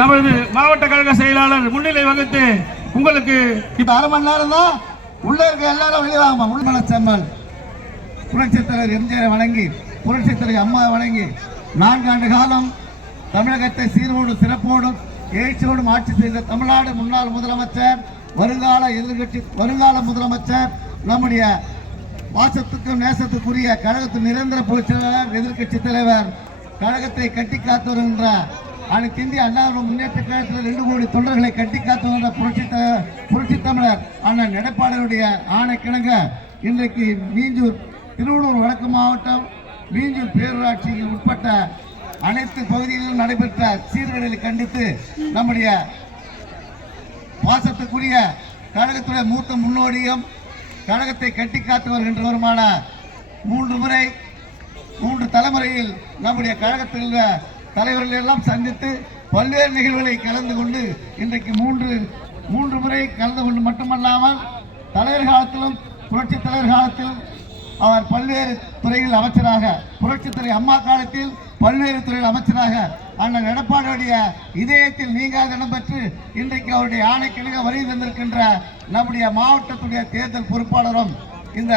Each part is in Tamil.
நமது மாவட்ட கழக செயலாளர் முன்னிலை வகுத்து உங்களுக்கு இப்ப அரை மணி நேரம் தான் உள்ள இருக்க எல்லாரும் வெளியே வாங்க. உள்மனச்செம்மல் புரட்சித் தலைவர் எம்ஜிஆர் வணங்கி புரட்சித் தலைவர் அம்மா வணங்கி 4 ஆண்டு காலம் தமிழகத்தை சீரோடு சிறப்போடும் எழுச்சியோடும் ஆட்சி செய்த தமிழ்நாடு முன்னாள் முதலமைச்சர் வருங்கால முதலமைச்சர் நம்முடைய பாசத்துக்கும் நேசத்துக்குரிய கழகத்தின் நிரந்தர பொதுச்செயலாளர் எதிர்கட்சி தலைவர் கழகத்தை கட்டி காத்து வருகின்ற அனைத்து இந்திய அண்ணா முன்னேற்ற கழகத்தில் 2 கோடி தொண்டர்களை கட்டி காத்து வருகின்ற புரட்சி தமிழர் அண்ணன் எடப்பாடியுடைய ஆணைக்கிணங்க இன்றைக்கு மீஞ்சூர் திருவள்ளூர் வடக்கு மாவட்டம் மீஞ்சூர் பேரூராட்சிக்கு உட்பட்ட அனைத்து பகுதிகளிலும் நடைபெற்ற சீர்கேடுகளை கண்டித்து நம்முடைய பாசத்துக்குரிய கழகத்துடைய மூத்த முன்னோடியும் கழகத்தை கட்டி காத்து வருகின்றவருமான 3 தலைமுறையில் நம்முடைய கழகத்தில் உள்ள தலைவர்கள் எல்லாம் சந்தித்து பல்வேறு நிகழ்வுகளை கலந்து கொண்டு இன்றைக்கு 3 முறை கலந்து கொண்டு மட்டுமல்லாமல் தலைவர் காலத்திலும் புரட்சி தலைவர் காலத்திலும் அவர் பல்வேறு துறைகளில் அமைச்சராக புரட்சித்துறை அம்மா காலத்தில் பல்வேறு துறையில் அமைச்சராக அண்ணன் எடப்பாடியுடைய இதயத்தில் நீங்காத இடம் பெற்று இன்றைக்கு அவருடைய ஆணைக்கிணங்க வருகை தந்திருக்கின்ற நம்முடைய மாவட்டத்துடைய தேர்தல் பொறுப்பாளரும் இந்த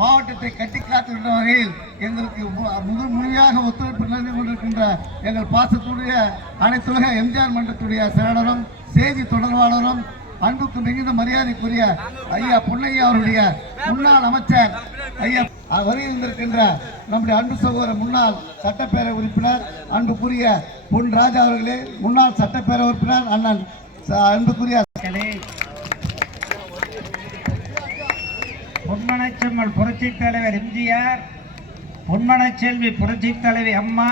மாவட்டத்தை கட்டி காத்துகின்ற வகையில் எங்களுக்கு முழுமையாக ஒத்துழைப்பு நல்கி கொண்டிருக்கின்ற எங்கள் பாசத்துடைய அனைத்துலக எம்ஜிஆர் மன்றத்துடைய செயலாளரும் செய்தி தொடர்பாளரும் அன்புக்கு மிகுந்த மரியாதைக்குரிய ஐயா பொன்னையா அவருடைய முன்னாள் அமைச்சர் ஐயா வருகின்றிருக்கின்ற நம்முடைய அன்பு சகோதரர் முன்னாள் சட்டப்பேரவை உறுப்பினர் அன்புக்குரிய பொன் ராஜா அவர்களே, முன்னாள் சட்டப்பேரவை உறுப்பினர் அண்ணன் அன்புக்குரிய பொன்மனச்செம்மல் புரட்சி தலைவர் எம்ஜிஆர், பொன்மனச்செல்வி புரட்சி தலைவி அம்மா,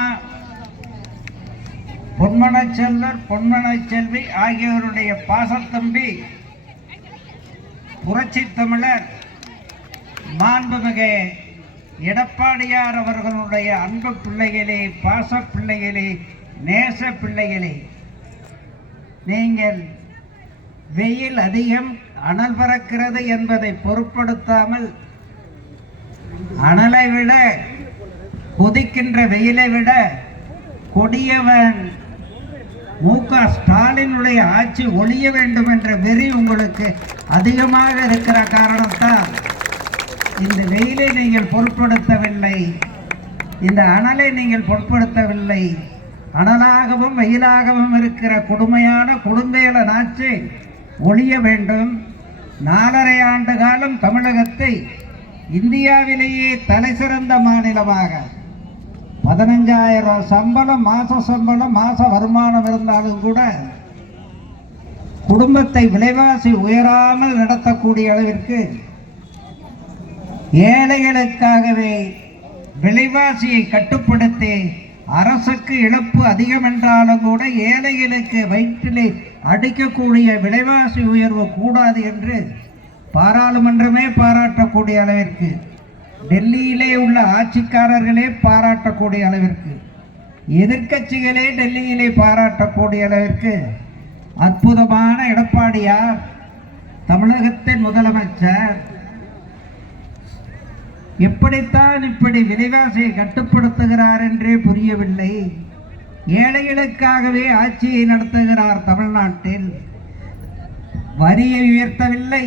பொன்மனச்செல்வர் பொன்மனச்செல்வி ஆகியோருடைய பாசத்தம்பி புரட்சி தமிழர் மாண்புமிகு எடப்பாடியார் அவர்களுடைய அன்பு பிள்ளைகளே, பாச பிள்ளைகளே, நேச பிள்ளைகளே, நீங்கள் வெயில் அதிகம் அனல் பறக்கிறது என்பதை பொருட்படுத்தாமல் அனலை விட கொதிக்கின்ற வெயிலை விட கொடியவன் மு.க.ஸ்டாலினுடைய ஆட்சி ஒழிய வேண்டும் என்ற வெறி உங்களுக்கு அதிகமாக இருக்கிற காரணத்தால் இந்த வெயிலை நீங்கள் பொருட்படுத்தவில்லை, இந்த அனலை நீங்கள் பொருட்படுத்தவில்லை. அனலாகவும் வெயிலாகவும் இருக்கிற கொடுமையான கொடுந்தேலன் ஆட்சி ஒழிய வேண்டும். 4½ ஆண்டு காலம் தமிழகத்தை இந்தியாவிலேயே தலை சிறந்த மாநிலமாக 15,000 சம்பளம் மாச வருமானம் இருந்தாலும் கூட குடும்பத்தை விலைவாசி உயராமல் நடத்தக்கூடிய அளவிற்கு ஏழைகளுக்காகவே விலைவாசியை கட்டுப்படுத்தி அரசுக்கு இழப்பு அதிகம் என்றாலும் கூட ஏழைகளுக்கு வயிற்றிலே அடிக்கக்கூடிய விலைவாசி உயர்வு கூடாது என்று பாராளுமன்றமே பாராட்டக்கூடிய அளவிற்கு, டெல்லியிலே உள்ள ஆட்சிக்காரர்களே பாராட்டக்கூடிய அளவிற்கு, எதிர்க்கட்சிகளே டெல்லியிலே பாராட்டக்கூடிய அளவிற்கு அற்புதமான எடப்பாடியார் தமிழகத்தின் முதலமைச்சர் எப்படித்தான் இப்படி விலைவாசியை கட்டுப்படுத்துகிறார் என்றே புரியவில்லை. ஏழைகளுக்காகவே ஆட்சியை நடத்துகிறார். தமிழ்நாட்டில் வரியை உயர்த்தவில்லை,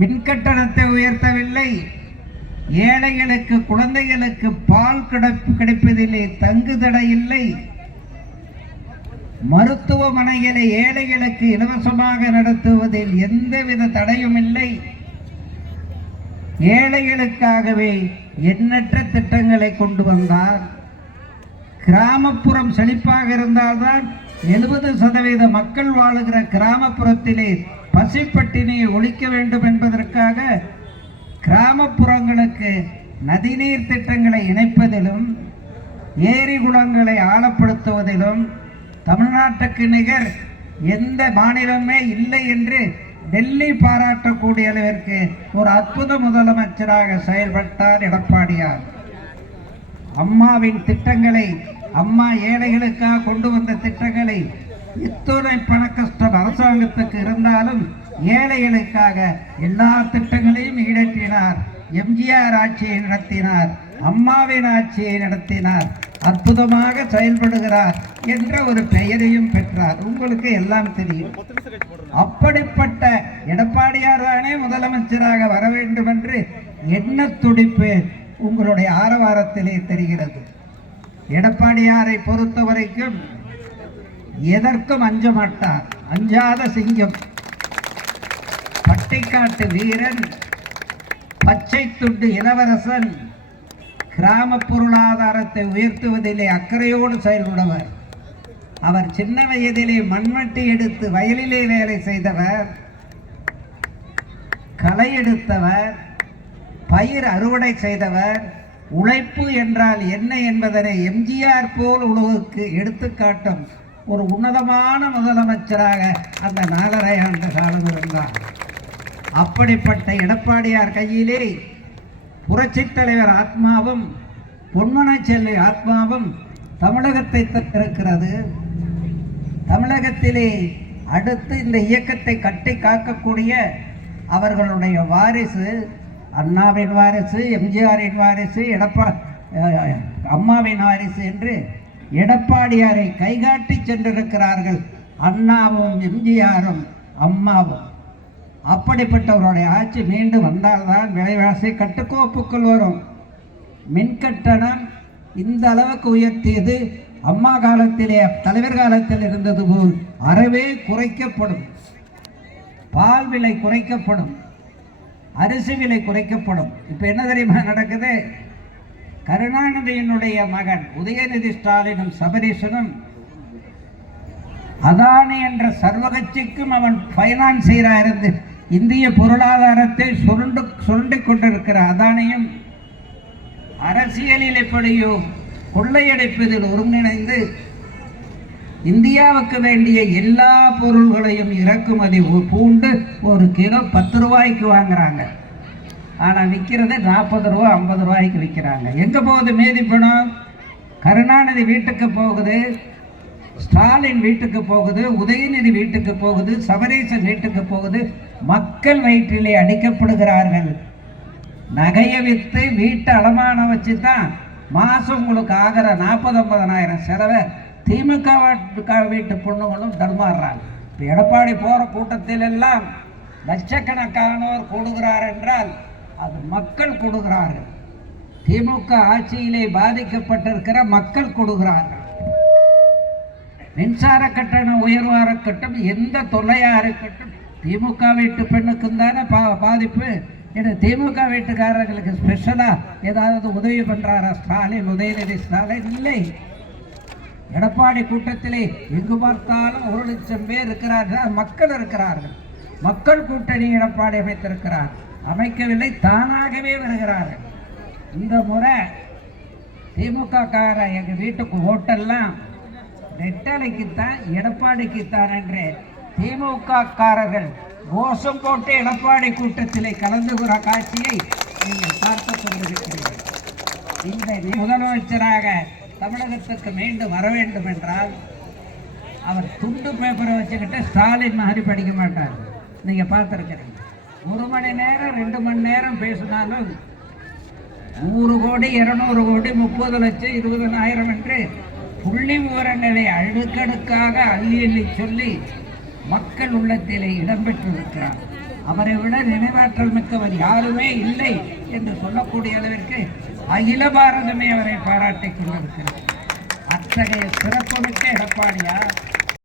மின்கட்டணத்தை உயர்த்தவில்லை, ஏழைகளுக்கு குழந்தைகளுக்கு பால் கிடைப்பதிலே தங்கு தடை இல்லை, மருத்துவமனைகளை ஏழைகளுக்கு இலவசமாக நடத்துவதில் எந்தவித தடையும் இல்லை. ஏழைகளுக்காகவே எண்ணற்ற திட்டங்களை கொண்டு வந்தார். கிராமப்புறம் செழிப்பாக இருந்தால்தான் 70% மக்கள் வாழுகிற கிராமப்புறத்திலே பசிப்பட்டினியை ஒழிக்க வேண்டும் என்பதற்காக கிராமப்புறங்களுக்கு நதிநீர் திட்டங்களை இணைப்பதிலும் ஏரி குளங்களை ஆழப்படுத்துவதிலும் தமிழ்நாட்டுக்கு நிகர் எந்த மாநிலமே இல்லை என்று டெல்லி பாராட்டக்கூடிய அளவிற்கு ஒரு அற்புத முதலமைச்சராக செயல்பட்டார் எடப்பாடியார். அம்மாவின் திட்டங்களை, அம்மா ஏழைகளுக்காக கொண்டு வந்த திட்டங்களை இத்துணை பண கஷ்டம் அரசாங்கத்துக்கு இருந்தாலும் ஏழைகளுக்காக எல்லா திட்டங்களையும் ஈடேற்றினார். எம்ஜிஆர் ஆட்சியை நடத்தினார், அம்மாவின் ஆட்சியை நடத்தினார். அற்புதமாக செயல்படுகிறார் என்ற ஒரு பெயரையும் பெற்றார். உங்களுக்கு எல்லாம் தெரியும். அப்படிப்பட்ட எடப்பாடியார் தானே முதலமைச்சராக வர வேண்டும் என்று எண்ண துடிப்பு உங்களுடைய ஆரவாரத்திலே தெரிகிறது. எடப்பாடியாரை பொறுத்த வரைக்கும் எதற்கும் அஞ்ச மாட்டார். அஞ்சாத சிங்கம், பட்டிக்காட்டு வீரன், பச்சை துண்டு இளவரசன், கிராம பொருளாதாரத்தை உயர்த்துவதிலே அக்கறையோடு செயல்படுவர். அவர் சின்ன வயதிலே மண்வெட்டி எடுத்து வயலிலே வேலை செய்தவர், களை எடுத்தவர், பயிர் அறுவடை செய்தவர். உழைப்பு என்றால் என்ன என்பதனை எம்ஜிஆர் போல் உலகுக்கு எடுத்துக்காட்டும் ஒரு உன்னதமான முதலமைச்சராக அந்த 4.5 ஆண்டு காலம் இருந்தார். அப்படிப்பட்ட எடப்பாடியார் கையிலே புரட்சித் தலைவர் ஆத்மாவும் பொன்மன செல்வி ஆத்மாவும் தமிழகத்தை தந்திருக்கிறது. தமிழகத்திலே அடுத்து இந்த இயக்கத்தை கட்டி காக்கக்கூடிய அவர்களுடைய வாரிசு, அண்ணாவின் வாரிசு, எம்ஜிஆரின் வாரிசு, அம்மாவின் வாரிசு என்று எடப்பாடியாரை கைகாட்டி சென்றிருக்கிறார்கள். அண்ணாவும் எம்ஜிஆரும் அம்மாவும். அப்படிப்பட்டவருடைய ஆட்சி மீண்டும் வந்தால்தான் விலைவாசி கட்டுக்கோப்புக்குள் வரும். மின்கட்டணம் இந்த அளவுக்கு உயர்த்தியது அம்மா காலத்திலே தலைவர் காலத்தில் இருந்தது போல் அறவே குறைக்கப்படும். பால் விலை குறைக்கப்படும், அரிசி விலை குறைக்கப்படும். இப்போ என்ன தெரியுமா நடக்குது? கருணாநிதியினுடைய மகன் உதயநிதி ஸ்டாலினும் சபரீஷனும் அதானி என்ற சர்வகட்சிக்கும் அவன் பைனான்சியராக இருந்து இந்திய பொருளாதாரத்தை சுருண்டிக் கொண்டிருக்கிற அதானியும் அரசியலில் எப்படியோ கொள்ளையடிப்பதில் ஒருங்கிணைந்து இந்தியாவுக்கு வேண்டிய எல்லா பொருள்களையும் இறக்குமதி பூண்டு ஒரு கிலோ 10 ரூபாய்க்கு வாங்குறாங்க. ஆனால் விற்கிறது 40 ரூபா 50 ரூபாய்க்கு விற்கிறாங்க. எங்கே போகுது மீதி பணம்? கருணாநிதி வீட்டுக்கு போகுது, ஸ்டாலின் வீட்டுக்கு போகுது, உதயநிதி வீட்டுக்கு போகுது, சபரீசன் வீட்டுக்கு போகுது. மக்கள் வயிற்றிலே அடிக்கப்படுகிறார்கள். நகையை விற்று வீட்டை அடமானம் வச்சு தான் மாதம் உங்களுக்கு ஆகிற 40-50 செலவை திமுக வீட்டு பொண்ணுங்களும் தர்மாறுறாங்க. இப்போ எடப்பாடி போகிற கூட்டத்தில் எல்லாம் லட்சக்கணக்கானோர் கொடுக்கிறார் என்றால் அது மக்கள் கொடுக்கிறார்கள். திமுக ஆட்சியிலே பாதிக்கப்பட்டிருக்கிற மக்கள் கொடுக்கிறார்கள். மின்சார கட்டண உயர்வாக இருக்கட்டும், எந்த தொல்லையாக இருக்கட்டும், திமுக வீட்டு பெண்ணுக்கும் தானே பாதிப்பு. ஏன்னா திமுக வீட்டுக்காரர்களுக்கு ஸ்பெஷலாக ஏதாவது உதவி பண்ணுறாரா ஸ்டாலின், உதயநிதி ஸ்டாலின்? இல்லை. எடப்பாடி கூட்டத்திலே எங்கு பார்த்தாலும் 1 லட்சம் பேர் இருக்கிறார்கள், மக்கள் இருக்கிறார்கள். மக்கள் கூட்டணி எடப்பாடி அமைத்திருக்கிறார். அமைக்கவில்லை, தானாகவே வருகிறார்கள். இந்த முறை திமுக கார எங்கள் வீட்டுக்கு ஓட்டெல்லாம் ரெட்டலைக்குத்தான் எடப்பாடிக்குத்தான் என்று திமுக காரர்கள் கோஷம் போட்டு எடப்பாடி கூட்டத்திலே கலந்துகிற காட்சியை நீங்கள் பார்த்து கொண்டிருக்கிறீர்கள். இந்த முதலமைச்சராக தமிழகத்துக்கு மீண்டும் வர வேண்டும் என்றால் அவர் துண்டு பேப்பரை வச்சுக்கிட்டு ஸ்டாலின் மாதிரி படிக்க மாட்டார். நீங்கள் பார்த்துருக்கிறீங்க. 1 மணி நேரம் 2 மணி நேரம் பேசினாலும் 100 கோடி 200 கோடி 30 லட்சம் 20,000 என்று புள்ளி விவரங்களை அடுக்கடுக்காக அள்ளி அள்ளி சொல்லி மக்கள் உள்ளத்திலே இடம்பெற்றிருக்கிறார். அவரை விட நினைவாற்றல் மிக்கவர் யாருமே இல்லை என்று சொல்லக்கூடிய அளவிற்கு அகில பாரதமே அவரை பாராட்டிக் கொண்டிருக்கிறது. அத்தகைய சிறப்புமிக்க எடப்பாடியார்